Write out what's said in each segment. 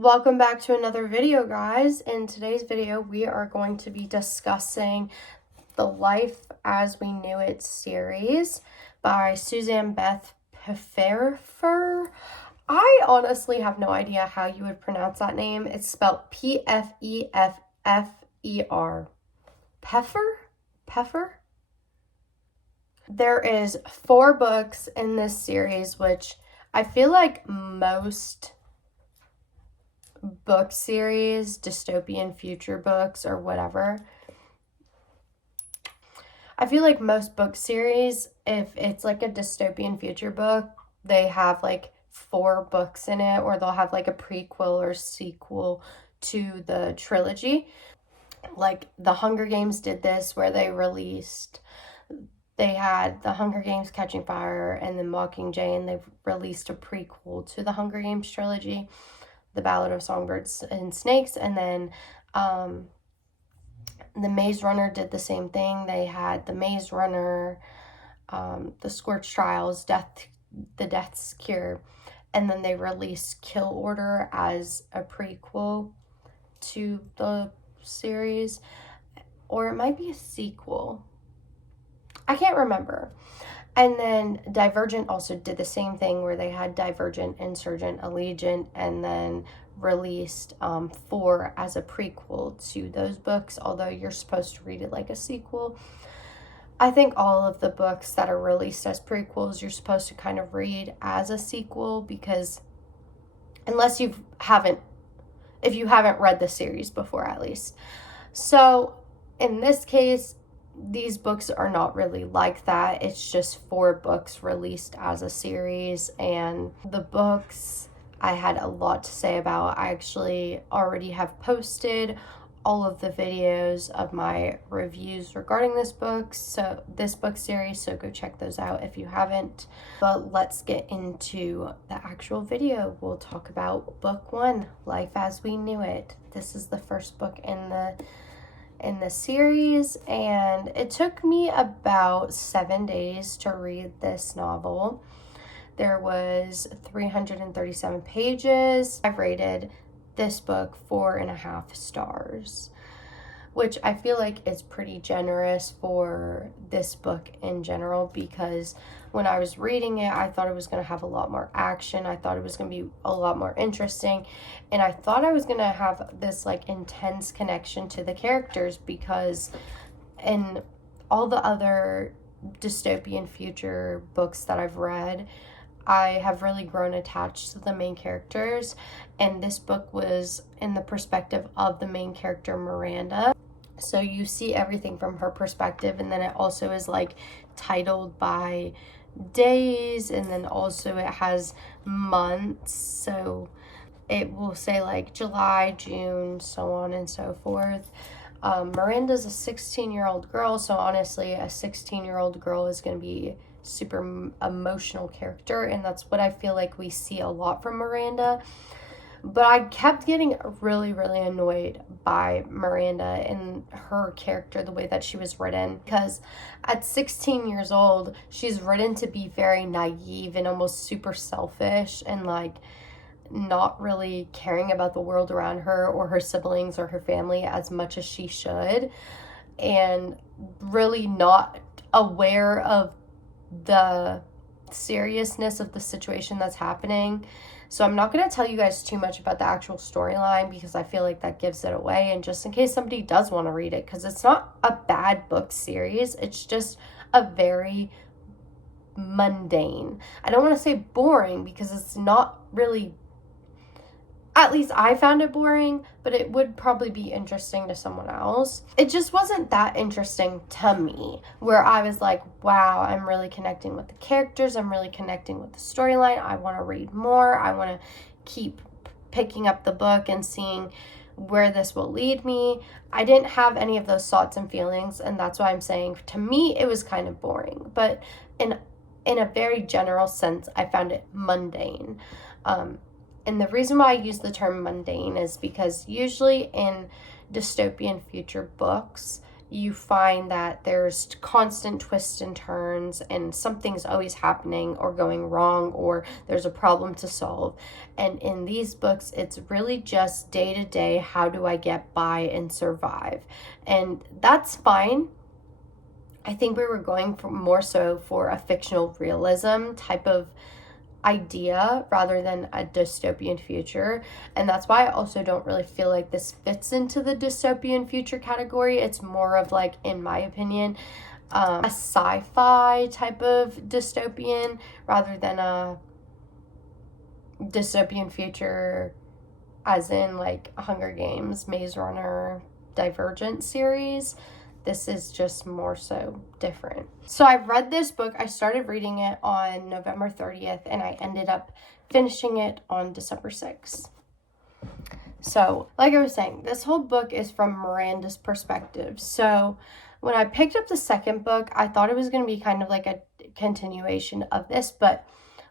Welcome back to another video, guys. In today's video, we are going to be discussing the Life as We Knew It series by Susan Beth Pfeffer. I honestly have no idea how you would pronounce that name. It's spelled P-F-E-F-F-E-R. Pfeffer? There is 4 books in this series, which I feel like most book series, dystopian future books or whatever, I feel like most book series, if it's like a dystopian future book, they have like 4 books in it, or they'll have like a prequel or sequel to the trilogy. Like the Hunger Games did this, where they had the Hunger Games Catching Fire and then Mockingjay, and they've released a prequel to the Hunger Games trilogy, The Ballad of Songbirds and Snakes. And then the Maze Runner did the same thing. They had the Maze Runner, the Scorch Trials, The Death's Cure, and then they released Kill Order as a prequel to the series, or it might be a sequel. I can't remember. And then Divergent also did the same thing, where they had Divergent, Insurgent, Allegiant, and then released 4 as a prequel to those books, although you're supposed to read it like a sequel. I think all of the books that are released as prequels, you're supposed to kind of read as a sequel, because unless if you haven't read the series before, at least. So in this case, these books are not really like that. It's just 4 books released as a series, and the books I had a lot to say about. I actually already have posted all of the videos of my reviews regarding this book series, so go check those out if you haven't. But let's get into the actual video. We'll talk about book 1, Life as We Knew It. This is the first book in the series, and it took me about 7 days to read this novel. There was 337 pages. I've rated this book 4.5 stars, which I feel like is pretty generous for this book in general, because when I was reading it, I thought it was going to have a lot more action. I thought it was going to be a lot more interesting, and I thought I was going to have this like intense connection to the characters, because in all the other dystopian future books that I've read, I have really grown attached to the main characters, and this book was in the perspective of the main character, Miranda. So you see everything from her perspective, and then it also is like titled by days, and then also it has months, so it will say like July, June, so on and so forth. Miranda's a 16-year-old girl, so honestly a 16-year-old girl is going to be super emotional character, and that's what I feel like we see a lot from Miranda. But I kept getting really, really annoyed by Miranda and her character, the way that she was written, because at 16 years old, she's written to be very naive and almost super selfish, and like not really caring about the world around her or her siblings or her family as much as she should, and really not aware of the seriousness of the situation that's happening. So I'm not going to tell you guys too much about the actual storyline, because I feel like that gives it away, and just in case somebody does want to read it, because it's not a bad book series, it's just a very mundane, I don't want to say boring, because it's not really, at least I found it boring, but it would probably be interesting to someone else. It just wasn't that interesting to me, where I was like, wow, I'm really connecting with the characters, I'm really connecting with the storyline, I want to read more, I want to keep picking up the book and seeing where this will lead me. I didn't have any of those thoughts and feelings, and that's why I'm saying, to me, it was kind of boring. But in a very general sense, I found it mundane. And the reason why I use the term mundane is because usually in dystopian future books, you find that there's constant twists and turns and something's always happening or going wrong, or there's a problem to solve. And in these books, it's really just day to day, how do I get by and survive? And that's fine. I think we were going for more so for a fictional realism type of idea rather than a dystopian future. And that's why I also don't really feel like this fits into the dystopian future category. It's more of like, in my opinion, a sci-fi type of dystopian rather than a dystopian future as in like Hunger Games, Maze Runner, Divergent series. This is just more so different. So I read this book. I started reading it on November 30th, and I ended up finishing it on December 6th. So, like I was saying, this whole book is from Miranda's perspective. So when I picked up the second book, I thought it was going to be kind of like a continuation of this, but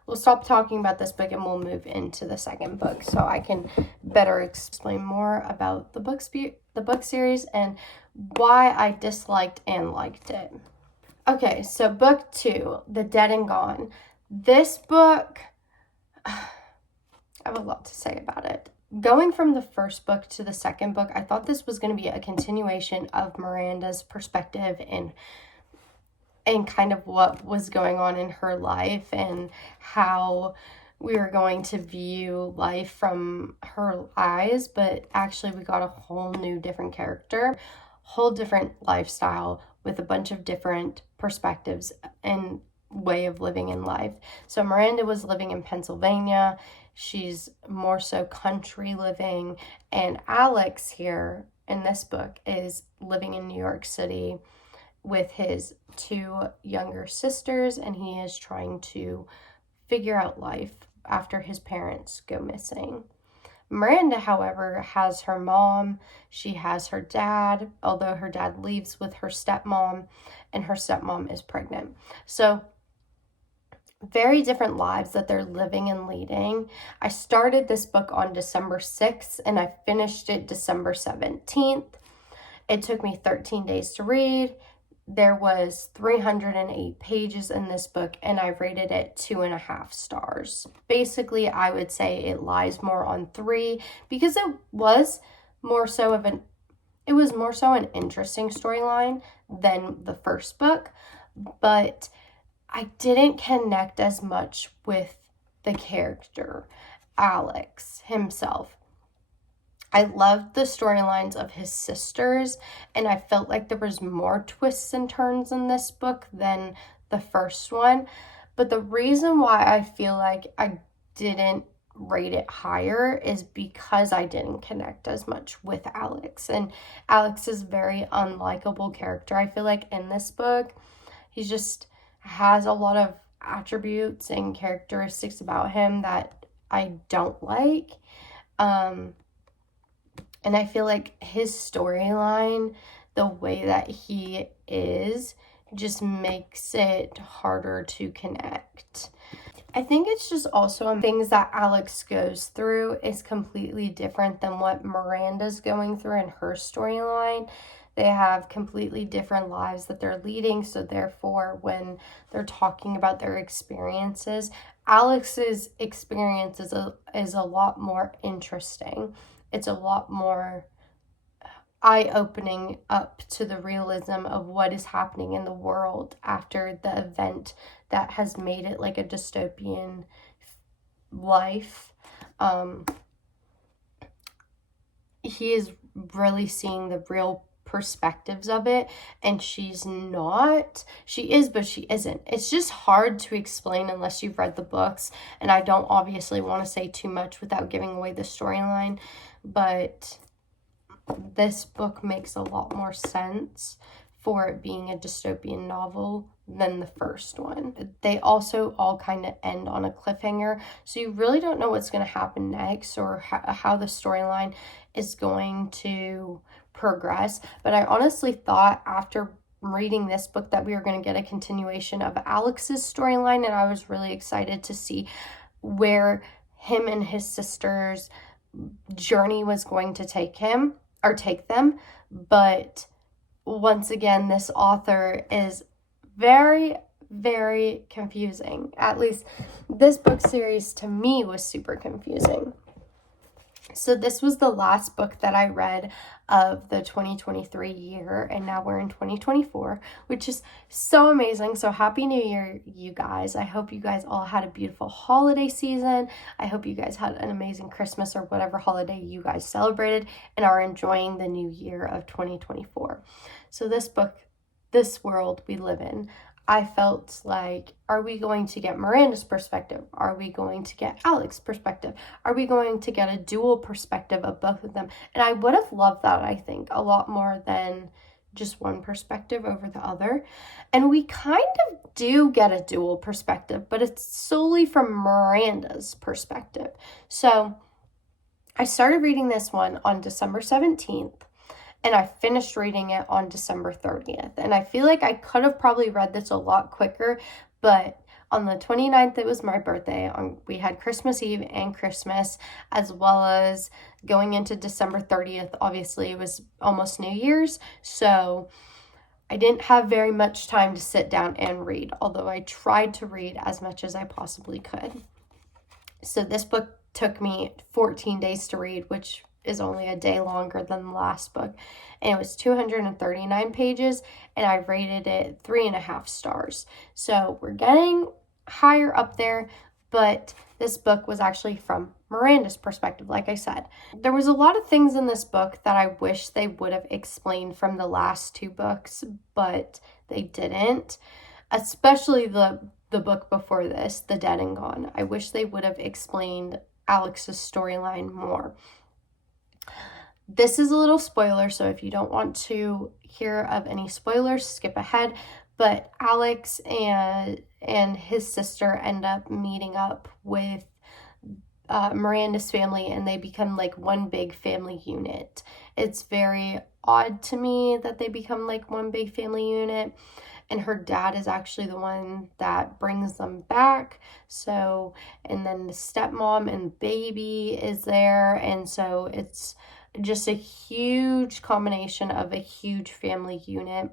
we'll stop talking about this book and we'll move into the second book so I can better explain more about the book series and why I disliked and liked it. Okay, so book 2, The Dead and Gone. This book, I have a lot to say about it. Going from the first book to the second book, I thought this was going to be a continuation of Miranda's perspective and kind of what was going on in her life and how we were going to view life from her eyes, but actually we got a whole new different character, whole different lifestyle with a bunch of different perspectives and way of living in life. So Miranda was living in Pennsylvania. She's more so country living, and Alex here in this book is living in New York City with his 2 younger sisters, and he is trying to figure out life after his parents go missing. Miranda, however, has her mom, she has her dad, although her dad leaves with her stepmom, and her stepmom is pregnant. So very different lives that they're living and leading. I started this book on December 6th, and I finished it December 17th. It took me 13 days to read. There was 308 pages in this book, and I rated it 2.5 stars. Basically, I would say it lies more on 3 because it was more so an interesting storyline than the first book, but I didn't connect as much with the character, Alex himself. I loved the storylines of his sisters, and I felt like there was more twists and turns in this book than the first one. But the reason why I feel like I didn't rate it higher is because I didn't connect as much with Alex. And Alex is a very unlikable character, I feel like, in this book. He just has a lot of attributes and characteristics about him that I don't like. And I feel like his storyline, the way that he is, just makes it harder to connect. I think it's just also things that Alex goes through is completely different than what Miranda's going through in her storyline. They have completely different lives that they're leading, so therefore when they're talking about their experiences, Alex's experience is a lot more interesting. It's a lot more eye-opening up to the realism of what is happening in the world after the event that has made it like a dystopian life. He is really seeing the real perspectives of it, and she is, but she isn't. It's just hard to explain unless you've read the books, and I don't obviously want to say too much without giving away the storyline, but this book makes a lot more sense for it being a dystopian novel than the first one. They also all kind of end on a cliffhanger, so you really don't know what's going to happen next or how the storyline is going to progress. But I honestly thought after reading this book that we were going to get a continuation of Alex's storyline, and I was really excited to see where him and his sister's journey was going to take them. But once again, this author is very, very confusing. At least this book series to me was super confusing. So this was the last book that I read of the 2023 year, and now we're in 2024, which is so amazing. So happy New Year, you guys. I hope you guys all had a beautiful holiday season. I hope you guys had an amazing Christmas or whatever holiday you guys celebrated and are enjoying the new year of 2024. So this book, this world we live in, I felt like, are we going to get Miranda's perspective? Are we going to get Alex's perspective? Are we going to get a dual perspective of both of them? And I would have loved that, I think, a lot more than just one perspective over the other. And we kind of do get a dual perspective, but it's solely from Miranda's perspective. So I started reading this one on December 17th. And I finished reading it on December 30th. And I feel like I could have probably read this a lot quicker, but on the 29th, it was my birthday. We had Christmas Eve and Christmas, as well as going into December 30th. Obviously, it was almost New Year's, so I didn't have very much time to sit down and read, although I tried to read as much as I possibly could. So this book took me 14 days to read, which is only a day longer than the last book, and it was 239 pages, and I rated it 3.5 stars. So we're getting higher up there, but this book was actually from Miranda's perspective, like I said. There was a lot of things in this book that I wish they would have explained from the last two books, but they didn't, especially the book before this, The Dead and Gone. I wish they would have explained Alex's storyline more. This is a little spoiler, so if you don't want to hear of any spoilers, skip ahead. But Alex and his sister end up meeting up with Miranda's family, and they become like one big family unit. It's very odd to me that they become like one big family unit, and her dad is actually the one that brings them back. So, and then the stepmom and baby is there, and so it's just a huge combination of a huge family unit.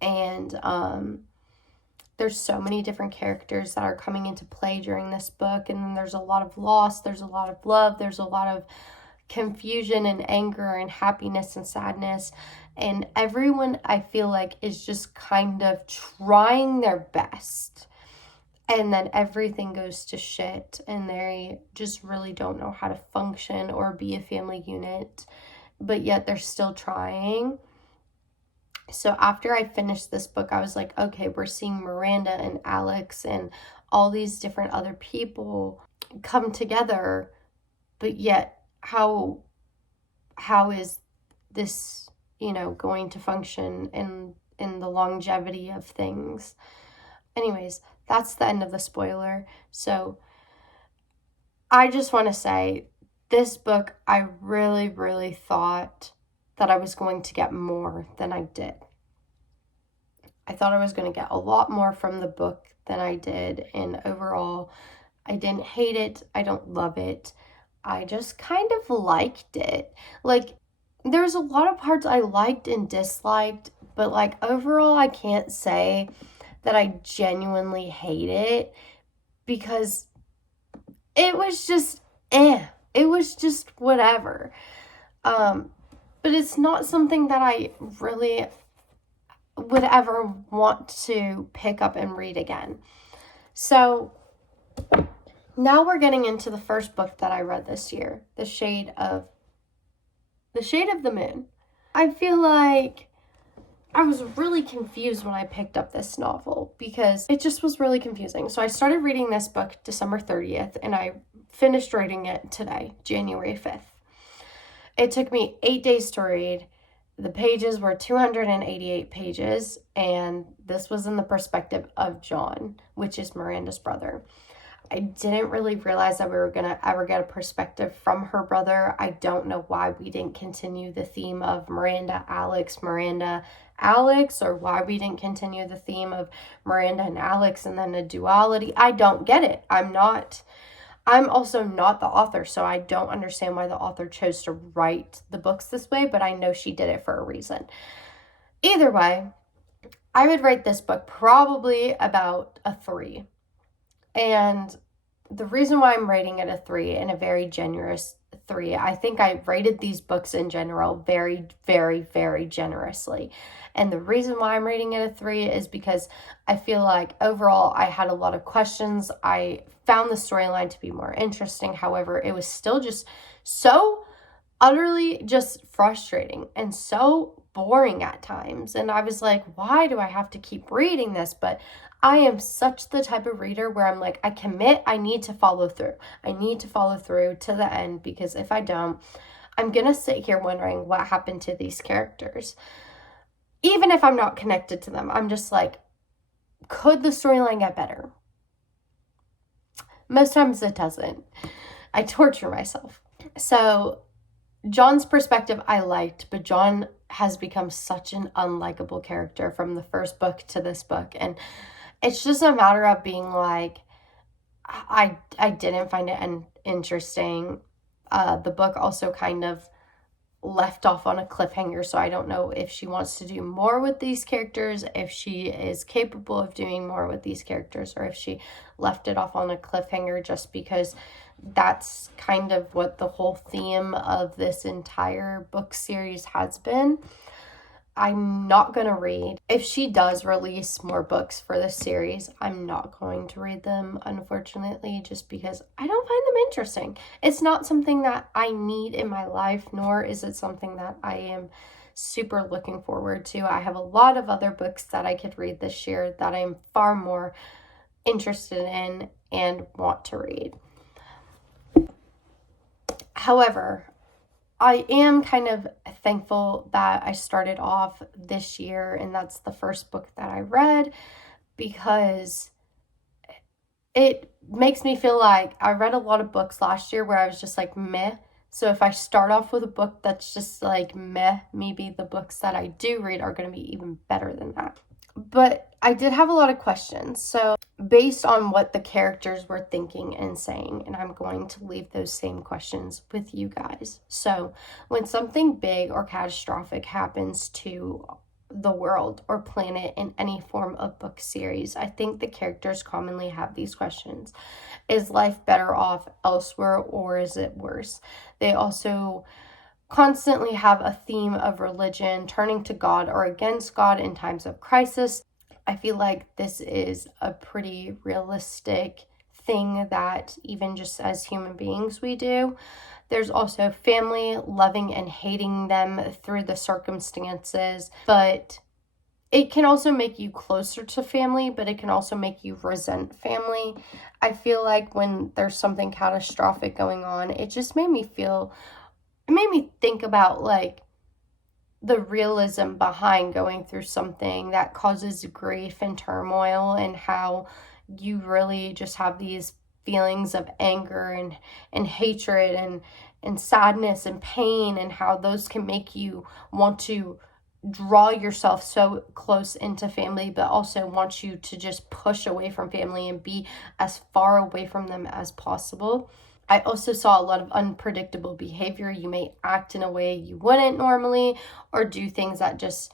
And there's so many different characters that are coming into play during this book, and then there's a lot of loss, there's a lot of love, there's a lot of confusion and anger and happiness and sadness, and everyone, I feel like, is just kind of trying their best. And then everything goes to shit, and they just really don't know how to function or be a family unit, but yet they're still trying. So after I finished this book, I was like, okay, we're seeing Miranda and Alex and all these different other people come together, but yet how is this, going to function in the longevity of things? Anyways, that's the end of the spoiler. So I just want to say, this book, I really, really thought that I was going to get more than I did. I thought I was going to get a lot more from the book than I did, and overall, I didn't hate it. I don't love it. I just kind of liked it. Like, there's a lot of parts I liked and disliked, but like overall, I can't say that I genuinely hate it, because it was just it was just whatever. But it's not something that I really would ever want to pick up and read again. So now we're getting into the first book that I read this year, The Shade of the Moon. I feel like I was really confused when I picked up this novel, because it just was really confusing. So I started reading this book December 30th, and I finished reading it today, January 5th. It took me 8 days to read. The pages were 288 pages, and this was in the perspective of John, which is Miranda's brother. I didn't really realize that we were going to ever get a perspective from her brother. I don't know why we didn't continue the theme of Miranda, Alex, or why we didn't continue the theme of Miranda and Alex and then a duality. I don't get it. I'm also not the author, so I don't understand why the author chose to write the books this way, but I know she did it for a reason. Either way, I would rate this book probably about a 3. And the reason why I'm rating it a 3, and a very generous 3, I think I rated these books in general very, very, very generously. And the reason why I'm rating it a 3 is because I feel like overall I had a lot of questions. I found the storyline to be more interesting. However, it was still just so utterly just frustrating and so boring at times. And I was like, why do I have to keep reading this? But I am such the type of reader where I'm like, I commit, I need to follow through. I need to follow through to the end, because if I don't, I'm going to sit here wondering what happened to these characters. Even if I'm not connected to them, I'm just like, could the storyline get better? Most times it doesn't. I torture myself. So John's perspective I liked, but John has become such an unlikable character from the first book to this book. And it's just a matter of being like, I didn't find it interesting. The book also kind of left off on a cliffhanger, so I don't know if she wants to do more with these characters, if she is capable of doing more with these characters, or if she left it off on a cliffhanger just because that's kind of what the whole theme of this entire book series has been. I'm not going to read. If she does release more books for this series, I'm not going to read them, unfortunately, just because I don't find them interesting. It's not something that I need in my life, nor is it something that I am super looking forward to. I have a lot of other books that I could read this year that I'm far more interested in and want to read. However, I am kind of thankful that I started off this year and that's the first book that I read, because it makes me feel like I read a lot of books last year where I was just like meh. So if I start off with a book that's just like meh, maybe the books that I do read are going to be even better than that. But I did have a lot of questions. So based on what the characters were thinking and saying, and I'm going to leave those same questions with you guys. So when something big or catastrophic happens to the world or planet in any form of book series, I think the characters commonly have these questions. Is life better off elsewhere, or is it worse? They also constantly have a theme of religion, turning to God or against God in times of crisis. I feel like this is a pretty realistic thing that even just as human beings we do. There's also family, loving and hating them through the circumstances, but it can also make you closer to family, but it can also make you resent family. I feel like when there's something catastrophic going on, it made me think about like the realism behind going through something that causes grief and turmoil, and how you really just have these feelings of anger and hatred and sadness and pain, and how those can make you want to draw yourself so close into family, but also want you to just push away from family and be as far away from them as possible. I also saw a lot of unpredictable behavior. You may act in a way you wouldn't normally, or do things that just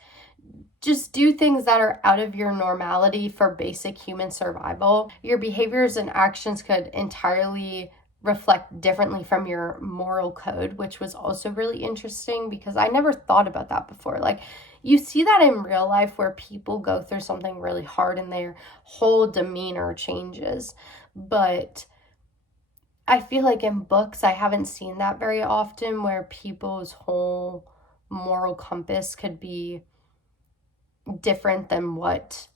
do things that are out of your normality for basic human survival. Your behaviors and actions could entirely reflect differently from your moral code, which was also really interesting because I never thought about that before. Like, you see that in real life where people go through something really hard and their whole demeanor changes. But I feel like in books, I haven't seen that very often, where people's whole moral compass could be different than what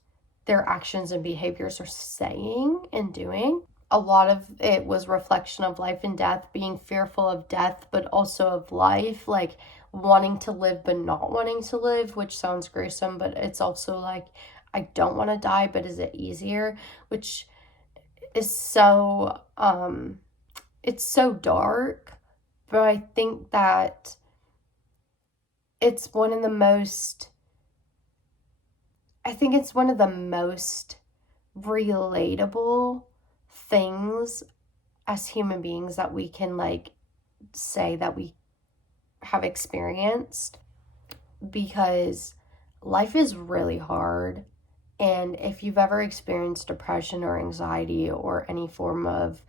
their actions and behaviors are saying and doing. A lot of it was reflection of life and death, being fearful of death, but also of life, like wanting to live but not wanting to live, which sounds gruesome, but it's also like, I don't want to die, but is it easier? Which is so, it's so dark, but I think that it's one of the most relatable things as human beings that we can like say that we have experienced, because life is really hard. And if you've ever experienced depression or anxiety or any form of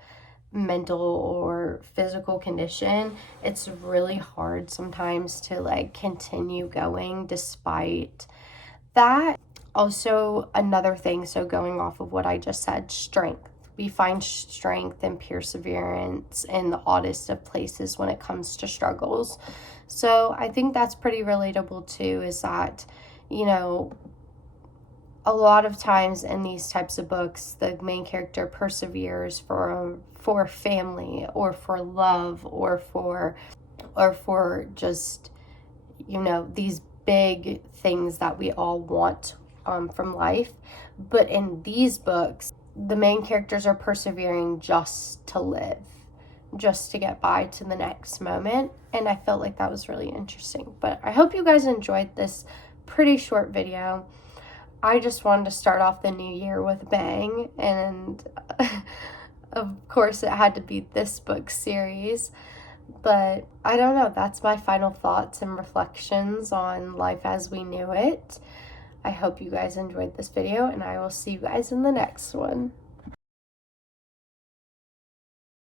mental or physical condition, it's really hard sometimes to like continue going despite that. Also, another thing, so going off of what I just said, strength. We find strength and perseverance in the oddest of places when it comes to struggles. So I think that's pretty relatable too, is that, you know, a lot of times in these types of books, the main character perseveres for family or for love or for just, you know, these big things that we all want from life. But in these books, the main characters are persevering just to live, just to get by to the next moment. And I felt like that was really interesting. But I hope you guys enjoyed this pretty short video. I just wanted to start off the new year with a bang, and of course it had to be this book series. But I don't know, that's my final thoughts and reflections on life as we knew it. I hope you guys enjoyed this video, and I will see you guys in the next one.